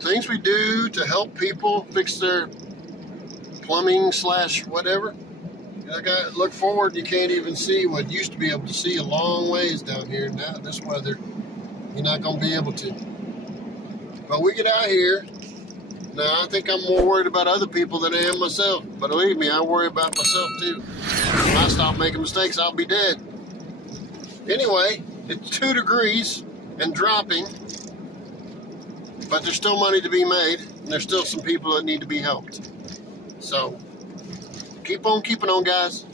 Things we do to help people fix their plumbing / whatever. I got look forward. You can't even see what you used to be able to see a long ways down here. Now this weather, you're not gonna be able to. But we get out here. Now I think I'm more worried about other people than I am myself. But believe me, I worry about myself too. If I stop making mistakes, I'll be dead. Anyway, it's 2 degrees and dropping. But there's still money to be made, and there's still some people that need to be helped. So, keep on keeping on, guys.